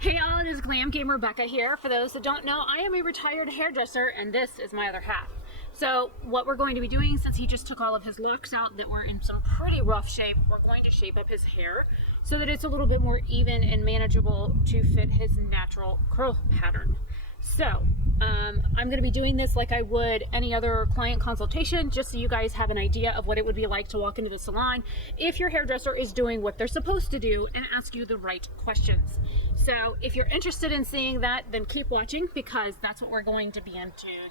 Hey all, it is Glam Gamer Becca here. For those that don't know, I am a retired hairdresser and this is my other half. So what we're going to be doing, since he just took all of his locks out that were in some pretty rough shape, we're going to shape up his hair so that it's a little bit more even and manageable to fit his natural curl pattern. So I'm going to be doing this like I would any other client consultation, just so you guys have an idea of what it would be like to walk into the salon if your hairdresser is doing what they're supposed to do and ask you the right questions. So if you're interested in seeing that, then keep watching, because that's what we're going to be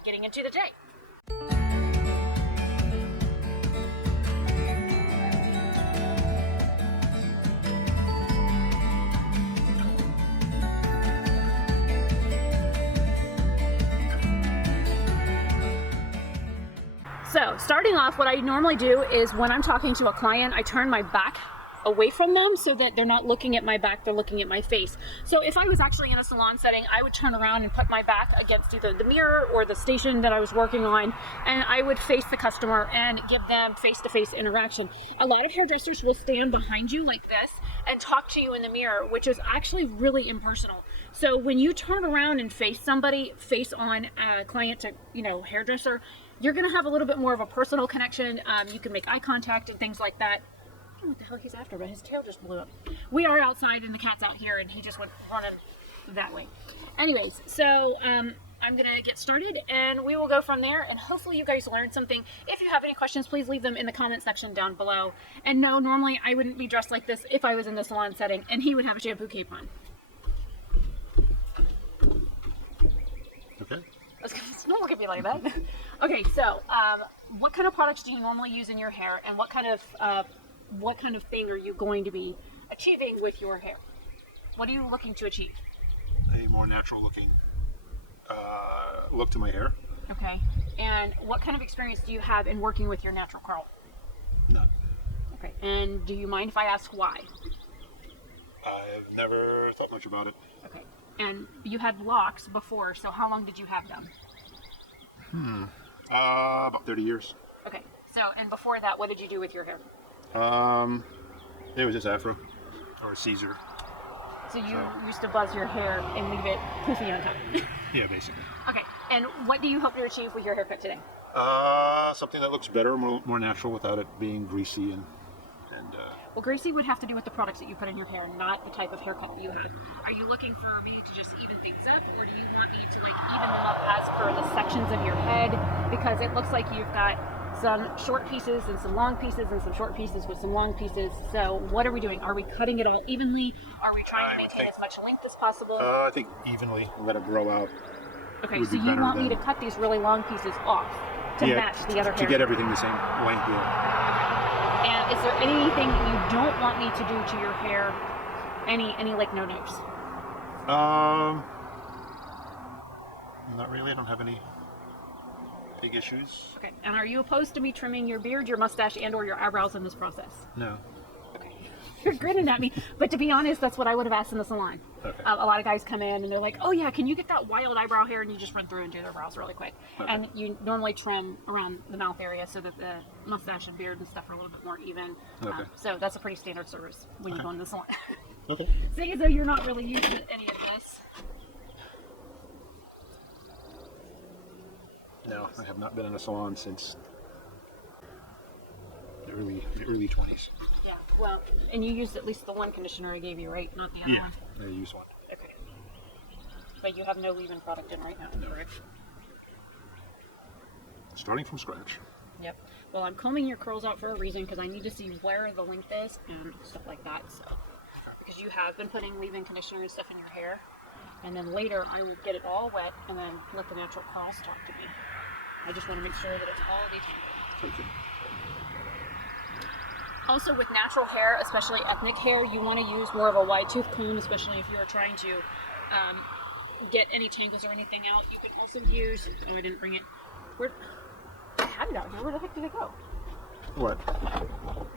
getting into today. So starting off, what I normally do is when I'm talking to a client, I turn my back away from them so that they're not looking at my back, they're looking at my face. So if I was actually in a salon setting, I would turn around and put my back against either the mirror or the station that I was working on, and I would face the customer and give them face-to-face interaction. A lot of hairdressers will stand behind you like this and talk to you in the mirror, which is actually really impersonal. So when you turn around and face somebody, face on a client to, hairdresser, you're gonna have a little bit more of a personal connection. You can make eye contact and things like that. I don't know what the hell he's after, but his tail just blew up. We are outside and the cat's out here and he just went running that way. Anyways, so I'm gonna get started and we will go from there, and hopefully you guys learned something. If you have any questions, please leave them in the comment section down below. And no, normally I wouldn't be dressed like this if I was in the salon setting and he would have a shampoo cape on. Okay. Don't look at me like that. Okay, so what kind of products do you normally use in your hair, and what kind of thing are you going to be achieving with your hair? What are you looking to achieve? A more natural looking look to my hair. Okay, and what kind of experience do you have in working with your natural curl? None. Okay, and do you mind if I ask why? I've never thought much about it. Okay, and you had locks before, so how long did you have them? About 30 years. Okay, so, and before that, what did you do with your hair? It was just afro or Caesar. So you used to buzz your hair and leave it poofy on top. Yeah, basically. Okay, and what do you hope to achieve with your haircut today? Something that looks better, more natural, without it being greasy and. Well, greasy would have to do with the products that you put in your hair, not the type of haircut that you have. Are you looking for me to just even things up, or do you want me to even them up as per the sections of your head? Because it looks like you've got some short pieces and some long pieces and some short pieces with some long pieces. So what are we doing? Are we cutting it all evenly? Are we trying to maintain as much length as possible? I think evenly, let it grow out. Okay, so you want me to cut these really long pieces off to match the other hair? To get everything the same length, yeah. And is there anything that you don't want me to do to your hair? Any like no-nos? Not really. I don't have any big issues. Okay. And are you opposed to me trimming your beard, your mustache, and or your eyebrows in this process? No. Okay. You're grinning at me, but to be honest, that's what I would have asked in the salon. Okay. A lot of guys come in and they're like, "Oh yeah, can you get that wild eyebrow hair?" And you just run through and do their brows really quick. Okay. And you normally trim around the mouth area so that the mustache and beard and stuff are a little bit more even. Okay. So that's a pretty standard service when you go in the salon. Okay. Seeing as though you're not really used to any of this. No, I have not been in a salon since the early 20s. Yeah, well, and you used at least the one conditioner I gave you, right? Not the other one? Yeah, I use one. Okay. But you have no leave-in product in right now, correct? Starting from scratch. Yep. Well, I'm combing your curls out for a reason, because I need to see where the length is and stuff like that, so. Because you have been putting leave-in conditioner and stuff in your hair, and then later I will get it all wet and then let the natural curls talk to me. I just want to make sure that it's all detangled. Okay. Also, with natural hair, especially ethnic hair, you want to use more of a wide tooth comb, especially if you're trying to get any tangles or anything out. You can also use, oh, I didn't bring it. I had it out here. Where the heck did it go? What?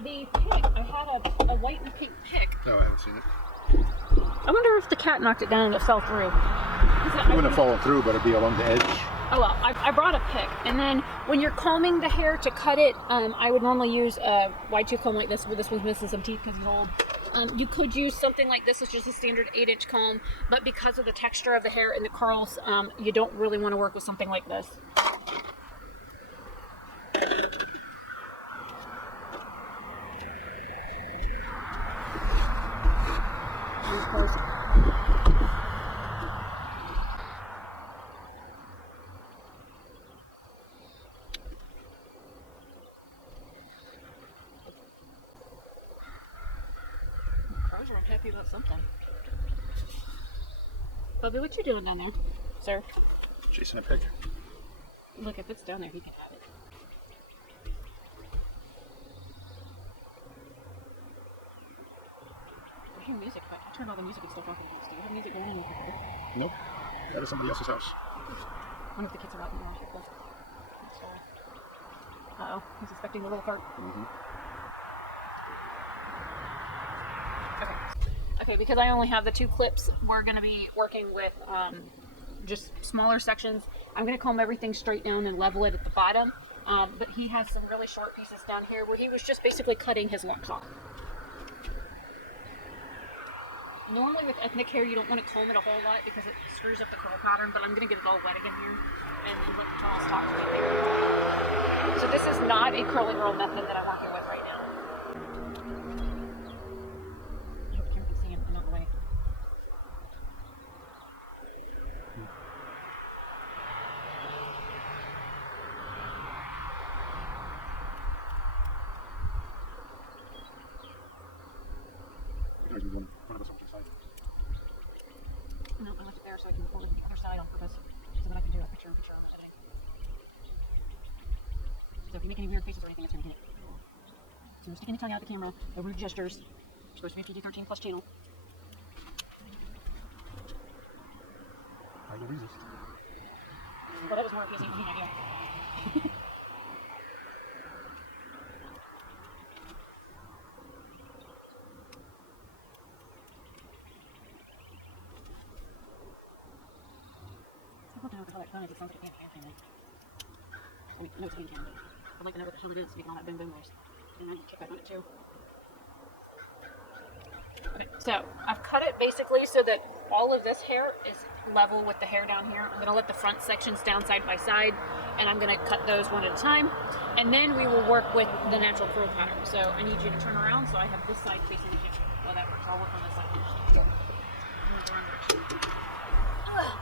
The pick. I had a white and pink pick. No, I haven't seen it. I wonder if the cat knocked it down and it fell through. It wouldn't have fallen through, but it'd be along the edge. Oh well, I brought a pick, and then when you're combing the hair to cut it, I would normally use a wide tooth comb like this, but this one's missing some teeth because it's old. You could use something like this, which is a standard 8-inch comb, but because of the texture of the hair and the curls, you don't really want to work with something like this. Are unhappy about something. Bubby, what you doing down there, sir? Chasing a pig. Look, if it's down there, he can have it. I hear music, but I turned all the music and stuff off. Do you have music going on in your computer? Nope. That is somebody else's house. I wonder if the kids are out in the house. Uh-oh, he's inspecting the little cart. Okay, because I only have the 2 clips, we're going to be working with just smaller sections. I'm going to comb everything straight down and level it at the bottom, but he has some really short pieces down here where he was just basically cutting his locks off. Normally with ethnic hair, you don't want to comb it a whole lot because it screws up the curl pattern, but I'm going to get it all wet again here and let the tall stop right there. So this is not a curly girl method that I'm working with right now. One of us over to the side. No, I left it there so I can hold it the other side on purpose so that I can do a picture on this editing. So if you make any weird faces or anything, it's going to hit. So I'm sticking the tongue out of the camera, no rude gestures. It's supposed to be a PG-13 plus channel. How do you resist? Well, that was more appeasing than me, idea. It sounds like a hair family. I mean, no, it's a hand camera. I'd like to know what the hell it is, so we can all have boom boom noise. And I can kick back on it too. Okay, so I've cut it basically so that all of this hair is level with the hair down here. I'm going to let the front sections down side by side, and I'm going to cut those one at a time. And then we will work with the natural curl pattern. So I need you to turn around so I have this side facing the kitchen. Well, that works. I'll work on this side first. No.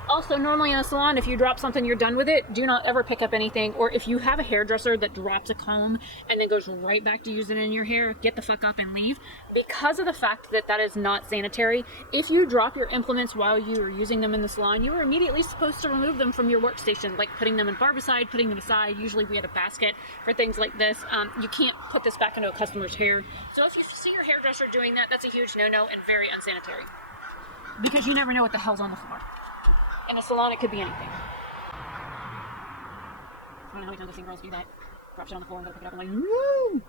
Also, normally in a salon, if you drop something, you're done with it. Do not ever pick up anything. Or if you have a hairdresser that drops a comb and then goes right back to using it in your hair, get the fuck up and leave. Because of the fact that that is not sanitary, if you drop your implements while you are using them in the salon, you are immediately supposed to remove them from your workstation, like putting them in barbicide, putting them aside. Usually we had a basket for things like this. You can't put this back into a customer's hair. So if you see your hairdresser doing that, that's a huge no-no and very unsanitary. Because you never know what the hell's on the floor. In a salon, it could be anything. I don't know how many times I've seen girls do that. Drop shit on the floor and go pick it up and like, woo!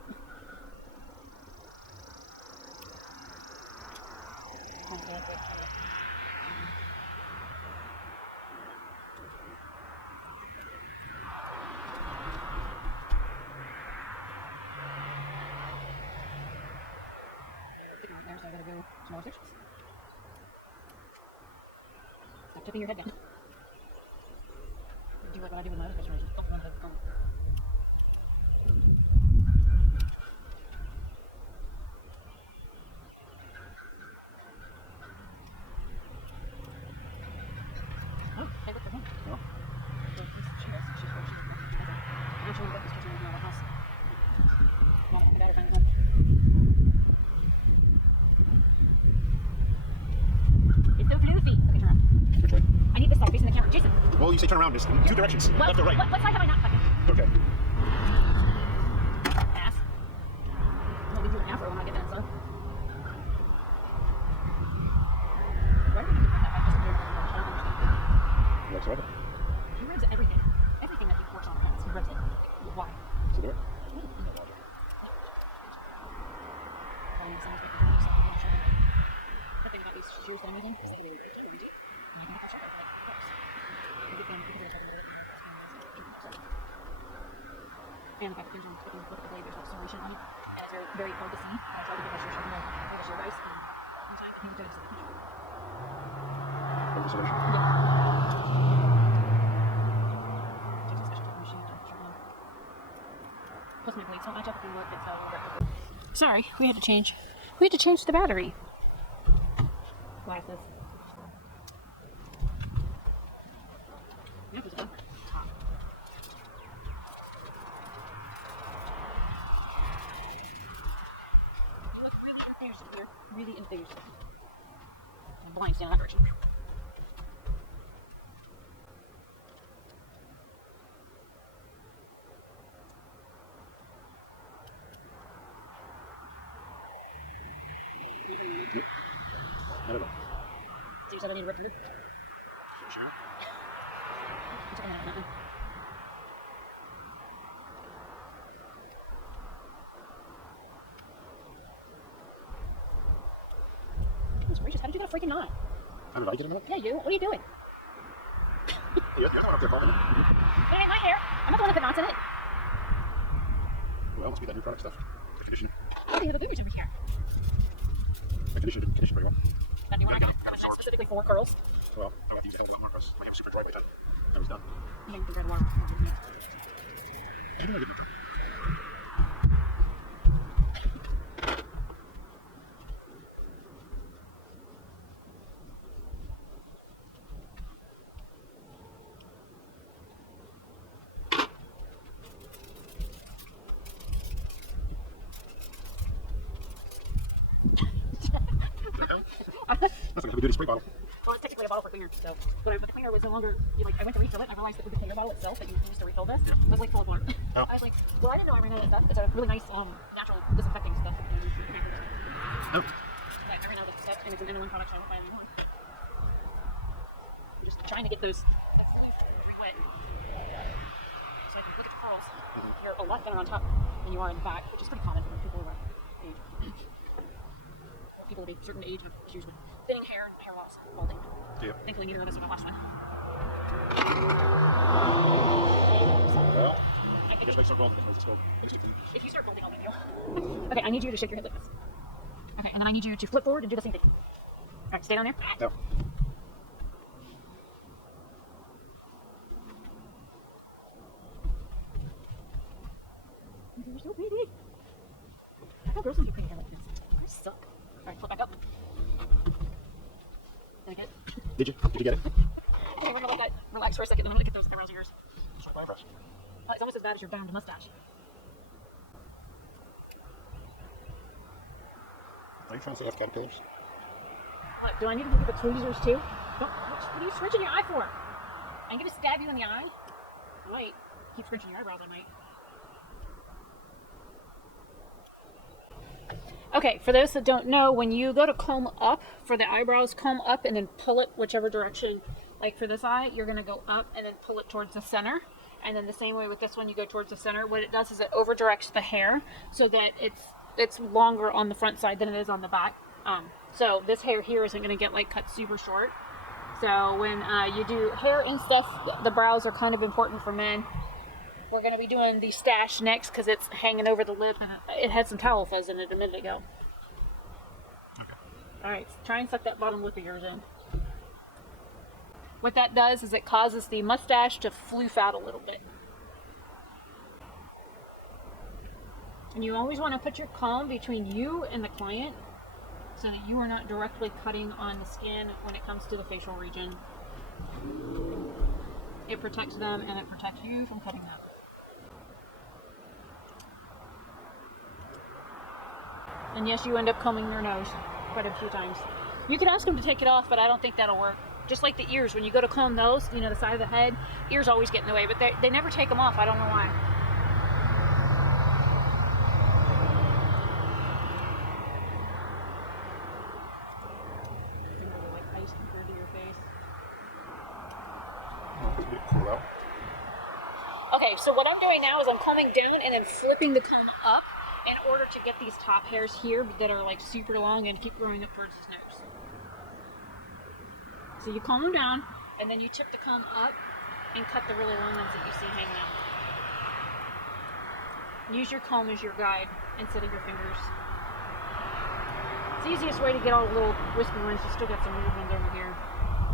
There, so I gotta go smaller sections. Stop tipping your head down. Do like what I do with my other customers. Oh, hey, look for him. No? She's I'm sure we got this kitchen in our house. Well, I gotta find him. It's so floofy. Okay, turn around. Which way? I need this side facing the camera. Jason. Well, you say turn around. Just in 2 directions. Well, left or right. What side have I not cut? Okay. Ass. I'll leave you an afro when I get that stuff. Whatsoever. He rubs everything. Everything that he works on has. He rubs it. Why? So do it. The thing about these shoes and everything is that they and the fact that there's look at the blade, there's no serration on it, and it's very hard to see. That's why the professor showed me this year, guys. Plus my plates don't match up if you look, it's a little bit. Sorry, we had to change the battery. Glasses. Yep, it's on top. You look really enthused here. Really enthused. My blind's down that direction. I don't know. So you said I need to rip through? Sure. It's okay, nothing. Goodness gracious, how did you get a freaking knot? How did I get a minute? Yeah, you. What are you doing? You're the one up there calling me. It ain't my hair. I'm not the one with the knots in it. Well, must be that new product stuff. The conditioner. Oh, they have the boobers over here. The conditioner didn't condition very well. That new one I got. That was specifically for curls. Well, I got to use the hell of a press. Like, it was super dry by the time I was done. You can compare the water. I don't know. That's like a good spray bottle. Well, it's technically a bottle for cleaner, so. But the cleaner was no longer, like, I went to refill it, and I realized that with the cleaner bottle itself that you can use to refill this, it was like full of water. Oh. I was like, well, I didn't know I ran out of stuff. It's a really nice, natural disinfecting stuff. Oh. But I ran out of stuff, and it's an N1 product, so I won't buy it anymore. I'm just trying to get those wet. So I can look at the curls. You're a lot thinner on top than you are in the back, which is pretty common for people who are age. People of a certain age have issues with thinning hair and hair loss, balding. Yeah. Thankfully, neither of us did it last time. Well, I guess I start balding because it's called. If you start balding, I'll let you. Okay, I need you to shake your head like this. Okay, and then I need you to flip forward and do the same thing. All right, stay down there. No. You're so pretty. How girls think you're pretty hair like this? Girls suck. All right, flip back up. Okay. Did you? Did you get it? Okay, we're gonna let that relax for a second. Then I'm gonna get those eyebrows of yours. It's like my eyebrows. It's almost as bad as your downed mustache. Are you trying to say I have caterpillars? What, do I need to give you the tweezers too? What are you scratching your eye for? I'm gonna stab you in the eye? I might. Keep scratching your eyebrows, I might. Okay, for those that don't know, when you go to comb up for the eyebrows, comb up and then pull it whichever direction. Like for this eye, you're going to go up and then pull it towards the center. And then the same way with this one, you go towards the center. What it does is it over directs the hair so that it's longer on the front side than it is on the back. So this hair here isn't going to get like cut super short. So when you do hair and stuff, the brows are kind of important for men. We're going to be doing the stash next because it's hanging over the lip. It had some towel fuzz in it a minute ago. Okay. All right, try and suck that bottom lip of yours in. What that does is it causes the mustache to floof out a little bit. And you always want to put your comb between you and the client so that you are not directly cutting on the skin when it comes to the facial region. It protects them and it protects you from cutting them. And yes, you end up combing your nose quite a few times. You could ask them to take it off, but I don't think that'll work. Just like the ears, when you go to comb those, you know, the side of the head, ears always get in the way, but they never take them off. I don't know why. Like ice compared to your face. Oh, it's a bit cool out. Okay, so what I'm doing now is I'm combing down and then flipping the comb up in order to get these top hairs here that are like super long and keep growing up towards his nose. So you comb them down and then you tip the comb up and cut the really long ones that you see hanging out. Use your comb as your guide instead of your fingers. It's the easiest way to get all the little wispy ones. You still got some weird ones over here,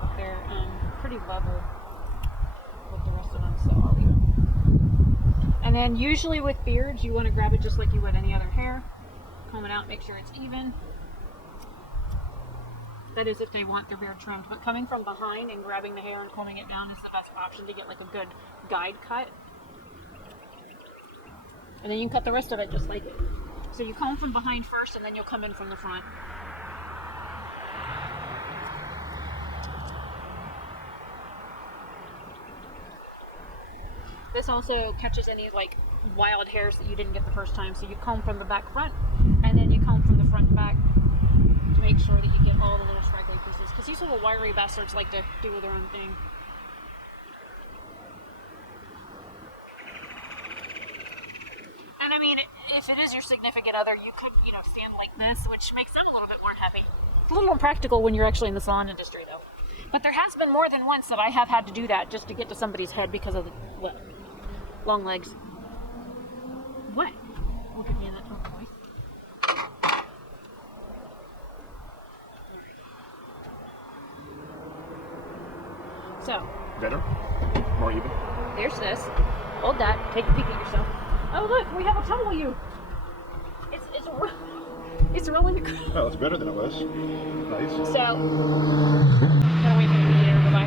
up there, pretty level with the rest of them. So I'll leave them. And then usually with beards, you want to grab it just like you would any other hair. Comb it out, make sure it's even. That is if they want their beard trimmed. But coming from behind and grabbing the hair and combing it down is the best option to get like a good guide cut. And then you can cut the rest of it just like it. So you comb from behind first and then you'll come in from the front. This also catches any like wild hairs that you didn't get the first time. So you comb from the back front and then you comb from the front back to make sure that you get all the little straggly pieces. Because these little wiry bastards like to do their own thing. And I mean, if it is your significant other, you could, you know, stand like this, which makes them a little bit more heavy. It's a little impractical when you're actually in the salon industry, though. But there has been more than once that I have had to do that just to get to somebody's head because of the, what? Long legs. What? Look at me in that tone of voice. So. Better? More even? There's this. Hold that. Take a peek at yourself. Oh look, we have a W. It's rolling across. Oh, it's better than it was. Nice. So, gotta wait for the meter to go by.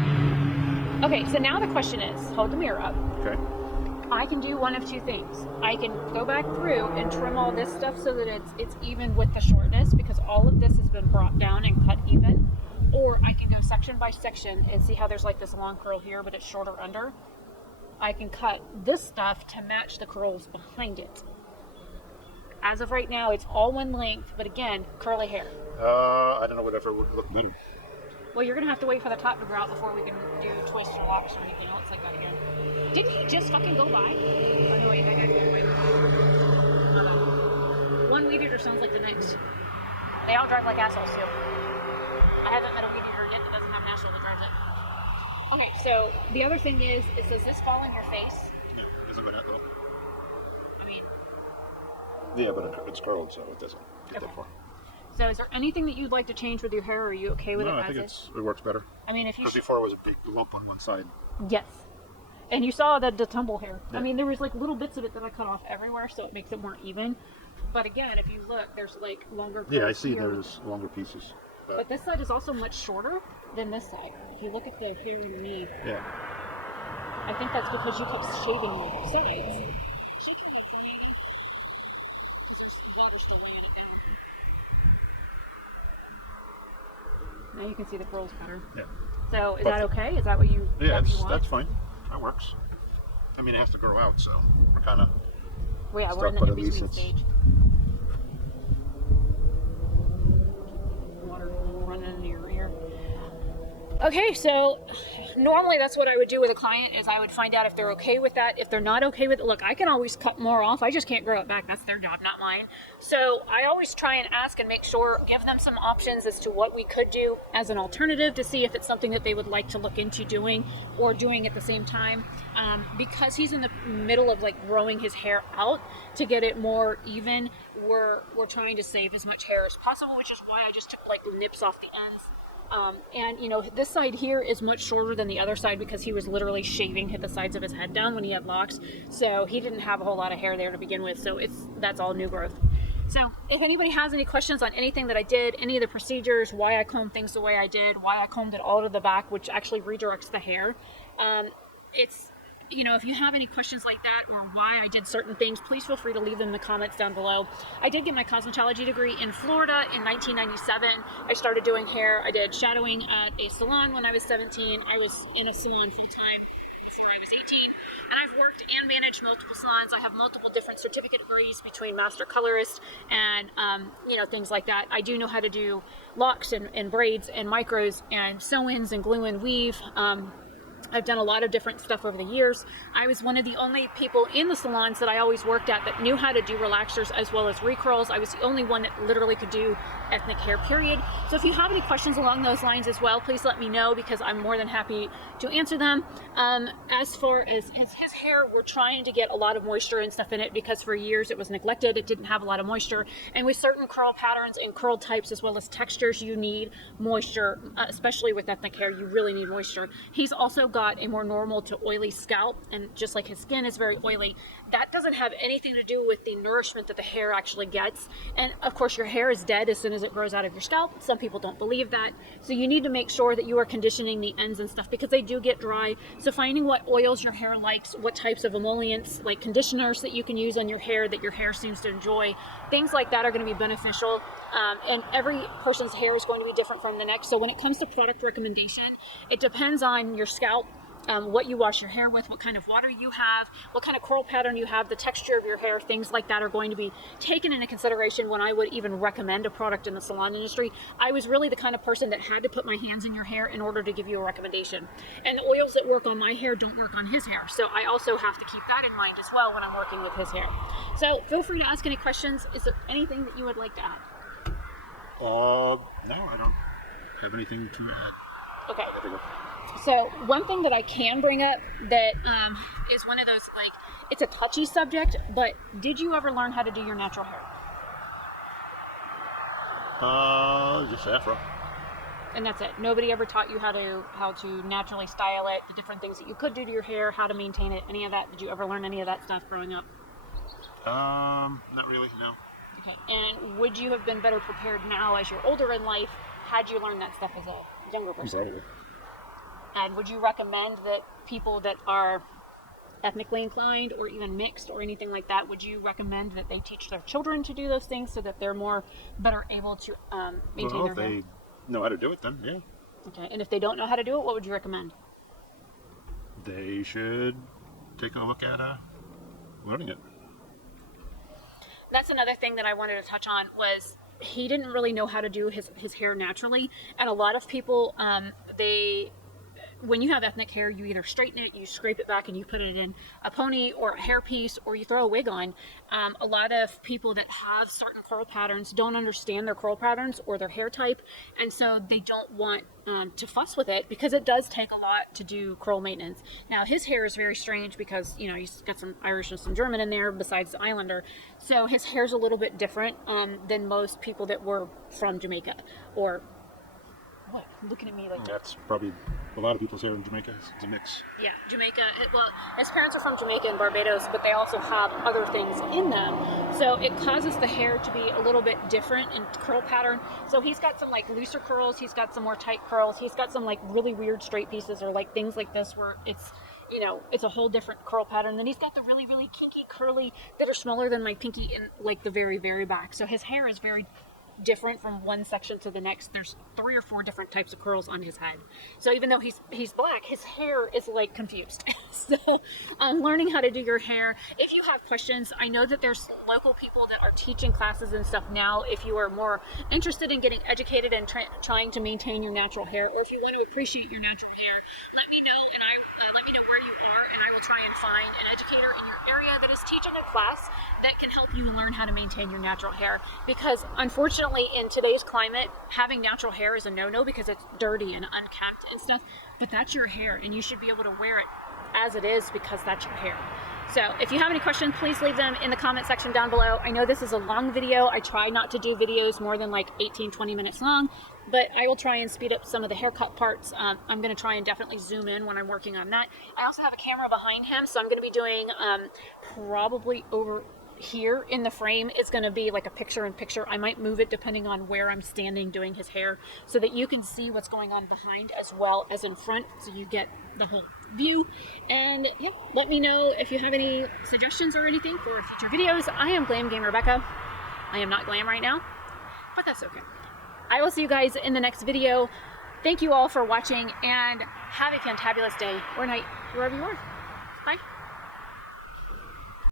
Okay, so now the question is, hold the mirror up. Okay. I can do one of two things. I can go back through and trim all this stuff so that it's even with the shortness, because all of this has been brought down and cut even. Or I can go section by section and see how there's like this long curl here, but it's shorter under. I can cut this stuff to match the curls behind it. As of right now, it's all one length, but again, curly hair. I don't know whatever would look better. Well, you're gonna have to wait for the top to grow out before we can do twists or locks or anything else like that again. Didn't he just fucking go by? Oh no, wait, that guy's going away. One weed eater sounds like the next. They all drive like assholes too. I haven't met a weed eater yet that doesn't have an asshole that drives it. Okay, so the other thing is does this fall in your face? No, it doesn't go that low. I mean... Yeah, but it's curled, so it doesn't get that far. So is there anything that you'd like to change with your hair, or are you okay with it No, as I think is? it works better. I mean, if you... Because before it was a big lump on one side. Yes. And you saw the tumble hair. Yeah. I mean, there was like little bits of it that I cut off everywhere, so it makes it more even. But again, if you look, there's like longer... Yeah, I see here. there's longer pieces. But this side is also much shorter than this side. If you look at the hair underneath, Yeah. I think that's because you kept shaving the sides. She can get for me because there's water still laying it down. Now you can see the curls better. Yeah. So is that okay? Is that what you? Yeah, you want? that's fine. That works. I mean, it has to grow out, so we're kind of. Well, yeah, we're in the in-between stage. Water running into your ear. Okay, so normally that's what I would do with a client is I would find out if they're okay with that. If they're not okay with it, look, I can always cut more off. I just can't grow it back. That's their job, not mine. So I always try and ask and make sure, give them some options as to what we could do as an alternative to see if it's something that they would like to look into doing or doing at the same time. Because he's in the middle of like growing his hair out to get it more even, we're trying to save as much hair as possible, which is why I just took like the nips off the ends. And you know, this side here is much shorter than the other side because he was literally shaving the sides of his head down when he had locks. So he didn't have a whole lot of hair there to begin with. So that's all new growth. So if anybody has any questions on anything that I did, any of the procedures, why I combed things the way I did, why I combed it all to the back, which actually redirects the hair, you know, if you have any questions like that or why I did certain things, please feel free to leave them in the comments down below. I did get my cosmetology degree in Florida in 1997. I started doing hair. I did shadowing at a salon when I was 17. I was in a salon full time before I was 18. And I've worked and managed multiple salons. I have multiple different certificate degrees between master colorist and, you know, things like that. I do know how to do locks and braids and micros and sew-ins and glue and weave. I've done a lot of different stuff over the years. I was one of the only people in the salons that I always worked at that knew how to do relaxers as well as recurls. I was the only one that literally could do ethnic hair, period. So if you have any questions along those lines as well, please let me know, because I'm more than happy to answer them. As far as his hair, we're trying to get a lot of moisture and stuff in it, because for years it was neglected. It didn't have a lot of moisture. And with certain curl patterns and curl types as well as textures, you need moisture, especially with ethnic hair, you really need moisture. He's also got a more normal to oily scalp, and just like his skin is very oily, that doesn't have anything to do with the nourishment that the hair actually gets. And of course, your hair is dead as soon as it grows out of your scalp. Some people don't believe that. So you need to make sure that you are conditioning the ends and stuff, because they do get dry. So finding what oils your hair likes, what types of emollients, like conditioners that you can use on your hair that your hair seems to enjoy, things like that are going to be beneficial. And every person's hair is going to be different from the next. So when it comes to product recommendation, it depends on your scalp, what you wash your hair with, what kind of water you have, what kind of curl pattern you have, the texture of your hair, things like that are going to be taken into consideration when I would even recommend a product in the salon industry. I was really the kind of person that had to put my hands in your hair in order to give you a recommendation. And the oils that work on my hair don't work on his hair. So I also have to keep that in mind as well when I'm working with his hair. So feel free to ask any questions. Is there anything that you would like to add? No, I don't have anything to add. Okay. So one thing that I can bring up that is one of those, like, it's a touchy subject, but did you ever learn how to do your natural hair? Just afro. And that's it. Nobody ever taught you how to naturally style it, the different things that you could do to your hair, how to maintain it, any of that? Did you ever learn any of that stuff growing up? Not really, no. Okay. And would you have been better prepared now as you're older in life had you learned that stuff as a younger person? Probably. And would you recommend that people that are ethnically inclined or even mixed or anything like that, would you recommend that they teach their children to do those things so that they're better able to maintain their hair? If they know how to do it, then yeah. Okay. And if they don't know how to do it, what would you recommend? They should take a look at learning it. That's another thing that I wanted to touch on was he didn't really know how to do his hair naturally. And a lot of people, when you have ethnic hair, you either straighten it, you scrape it back and you put it in a pony or a hairpiece, or you throw a wig on. A lot of people that have certain curl patterns don't understand their curl patterns or their hair type, and so they don't want to fuss with it, because it does take a lot to do curl maintenance. Now his hair is very strange because, you know, he's got some Irish and some German in there besides the Islander, so his hair's a little bit different than most people that were from Jamaica. Or what? Looking at me like that. That's probably a lot of people's hair in Jamaica. It's a mix. Yeah, Jamaica. Well, his parents are from Jamaica and Barbados, but they also have other things in them. So it causes the hair to be a little bit different in curl pattern. So he's got some like looser curls. He's got some more tight curls. He's got some like really weird straight pieces, or like things like this where it's, you know, it's a whole different curl pattern. Then he's got the really, really kinky curly that are smaller than my pinky in like the very, very back. So his hair is very different from one section to the next. There's 3 or 4 different types of curls on his head. So even though he's black, his hair is like confused. So learning how to do your hair. If you have questions, I know that there's local people that are teaching classes and stuff now. If you are more interested in getting educated and trying to maintain your natural hair, or if you want to appreciate your natural hair, let me know, and let me know where you are, and I will try and find an educator in your area that is teaching a class that can help you learn how to maintain your natural hair. Because unfortunately, in today's climate, having natural hair is a no-no because it's dirty and unkempt and stuff. But that's your hair, and you should be able to wear it as it is because that's your hair. So if you have any questions, please leave them in the comment section down below. I know this is a long video. I try not to do videos more than like 18-20 minutes long, but I will try and speed up some of the haircut parts. I'm going to try and definitely zoom in when I'm working on that. I also have a camera behind him, so I'm going to be doing probably over here in the frame is going to be like a picture-in-picture. I might move it depending on where I'm standing doing his hair, so that you can see what's going on behind as well as in front, so you get the whole view. And yeah, let me know if you have any suggestions or anything for future videos. I am Glam Gamer Becca. I am not glam right now, but that's okay. I will see you guys in the next video. Thank you all for watching, and have a fantabulous day or night wherever you are. Bye.